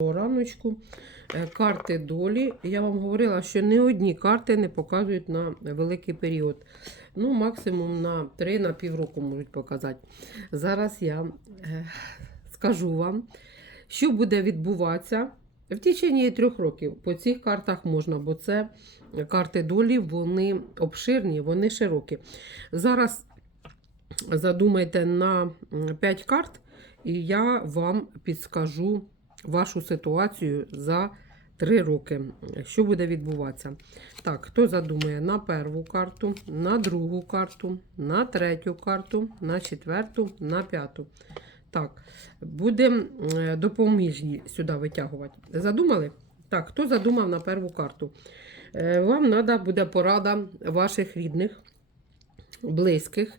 раночку. Е, Карти долі. Я вам говорила, що ні одні карти не показують на великий період. Ну, максимум на 3 на півроку можуть показати. Зараз я е, скажу вам, що буде відбуватися в течение трьох років. По цих картах можна, бо це карти долі, вони обширні, вони широкі. Зараз задумайте на 5 карт, і я вам підскажу вашу ситуацію за 3 роки, що буде відбуватися. Так, хто задумає на першу карту, на другу карту, на третю карту, на четверту, на п'яту. Так, будемо допоміжні сюди витягувати. Задумали? Так, хто задумав на першу карту? Е, Вам треба буде порада ваших рідних, близьких.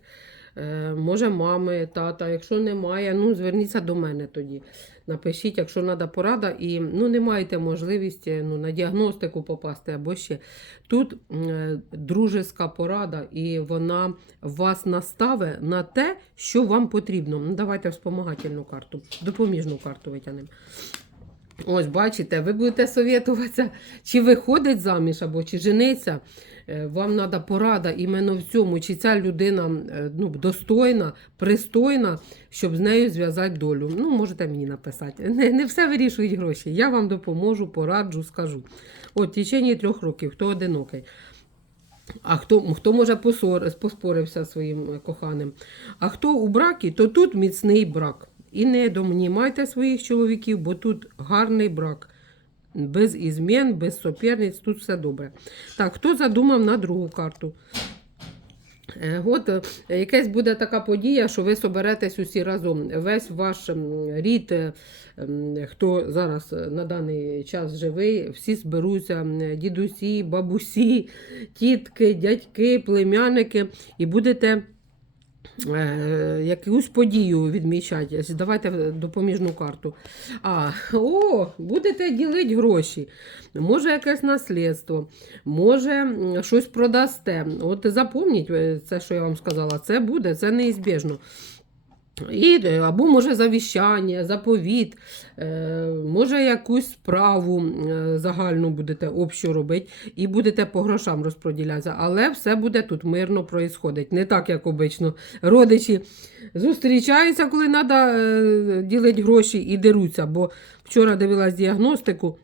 Е, Може, мами, тата. Якщо немає, ну зверніться до мене тоді. Напишіть, якщо треба порада, і ну, не маєте можливості ну, на діагностику попасти або ще. Тут е, дружеська порада, і вона вас наставить на те, що вам потрібно. Ну, давайте вспомагательну карту, допоміжну карту витягнемо. Ось, бачите, ви будете совєтуватися, чи виходить заміж або чи жениться. Е, Вам треба порада іменно в цьому, чи ця людина е, ну, достойна, пристойна, щоб з нею зв'язати долю. Ну, можете мені написати. Не, не все вирішують гроші. Я вам допоможу, пораджу, скажу. От, в течение трьох років, хто одинокий. А хто, хто може посор, поспорився своїм коханим. А хто у бракі, то тут міцний брак. І не домнімайте своїх чоловіків, бо тут гарний брак. Без ізмін, без соперниць, тут все добре. Так, хто задумав на другу карту? Е, От е, якась буде така подія, що ви соберетесь усі разом. Весь ваш рід, е, хто зараз на даний час живий, всі зберуться, дідусі, бабусі, тітки, дядьки, племянники, і будете якусь подію відмічати. Давайте допоміжну карту. А, о, будете ділити гроші. Може, якесь наслідство, може, щось продасте. От запомніть е, це, що я вам сказала, це буде, це неізбіжно. І, е, або може завіщання, заповіт, е, може якусь справу е, загальну будете общу робити і будете по грошам розподілятися. Але все буде тут мирно проїсходить. Не так, як обично. Родичі зустрічаються, коли треба ділити гроші і деруться. Бо вчора дивилась діагностику.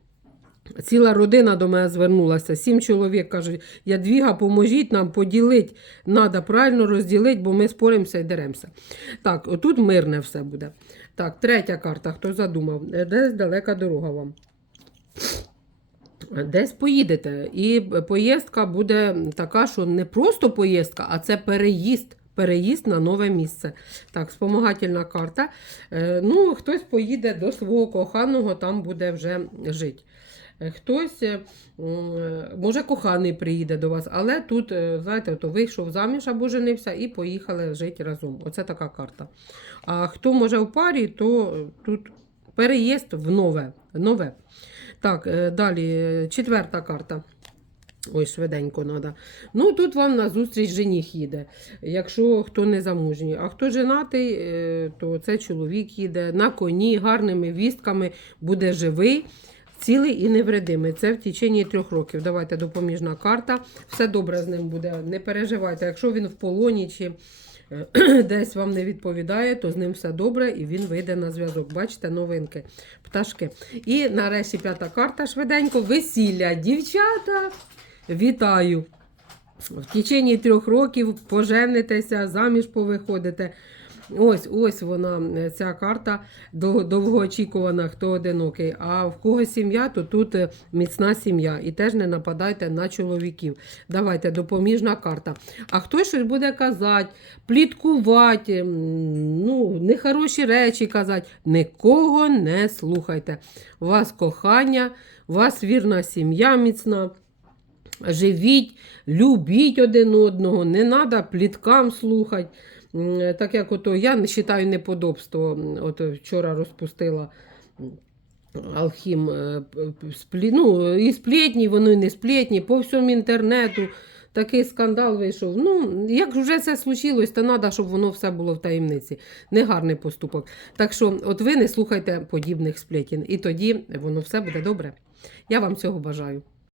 Ціла родина до мене звернулася. Сім чоловік кажуть, Ядвіга, поможіть нам поділити. Треба правильно розділити, бо ми споримося і деремося. Так, отут мирне все буде. Так, третя карта, хто задумав, Е, десь далека дорога вам. Десь поїдете. І поїздка буде така, що не просто поїздка, а це переїзд. Переїзд на нове місце. Так, спомагательна карта. Е, ну, хтось поїде до свого коханого, там буде вже жити. Е, Хтось, е, може, коханий приїде до вас, але тут, е, знаєте, то вийшов заміж або женився і поїхали жити разом. Оце така карта. А хто може в парі, то е, тут переїзд в нове. нове. Так, е, далі е, четверта карта. Ой, швиденько треба. Ну, тут вам на зустріч жених їде. Якщо хто не замужній. А хто женатий, е, то це чоловік їде на коні, гарними вістками, буде живий, цілий і невредимий. Це в течение трьох років. Давайте допоміжна карта. Все добре з ним буде. Не переживайте. Якщо він в полоні чи е, десь вам не відповідає, то з ним все добре і він вийде на зв'язок. Бачите, новинки, пташки. І нарешті п'ята карта швиденько. Весілля. Дівчата, вітаю! В течение трьох років поженитеся, заміж повиходите. Ось ось вона, е, ця карта дов- довгоочікувана, хто одинокий. А в кого сім'я, то тут е, міцна сім'я. І теж не нападайте на чоловіків. Давайте допоміжна карта. А хтось щось буде казати, пліткувати, ну, нехороші речі казати. Нікого не слухайте. У вас кохання, у вас вірна сім'я міцна. Живіть, любіть один одного, не треба пліткам слухати. М, Так як ото я вважаю неподобство. От вчора розпустила Алхім е, ну, і сплетні, воно і не сплетні, по всьому інтернету. такий скандал вийшов. Ну, як вже це случилось, то треба, щоб воно все було в таємниці. Негарний поступок. Так що, от ви не слухайте подібних сплетін, і тоді воно все буде добре. Я вам цього бажаю.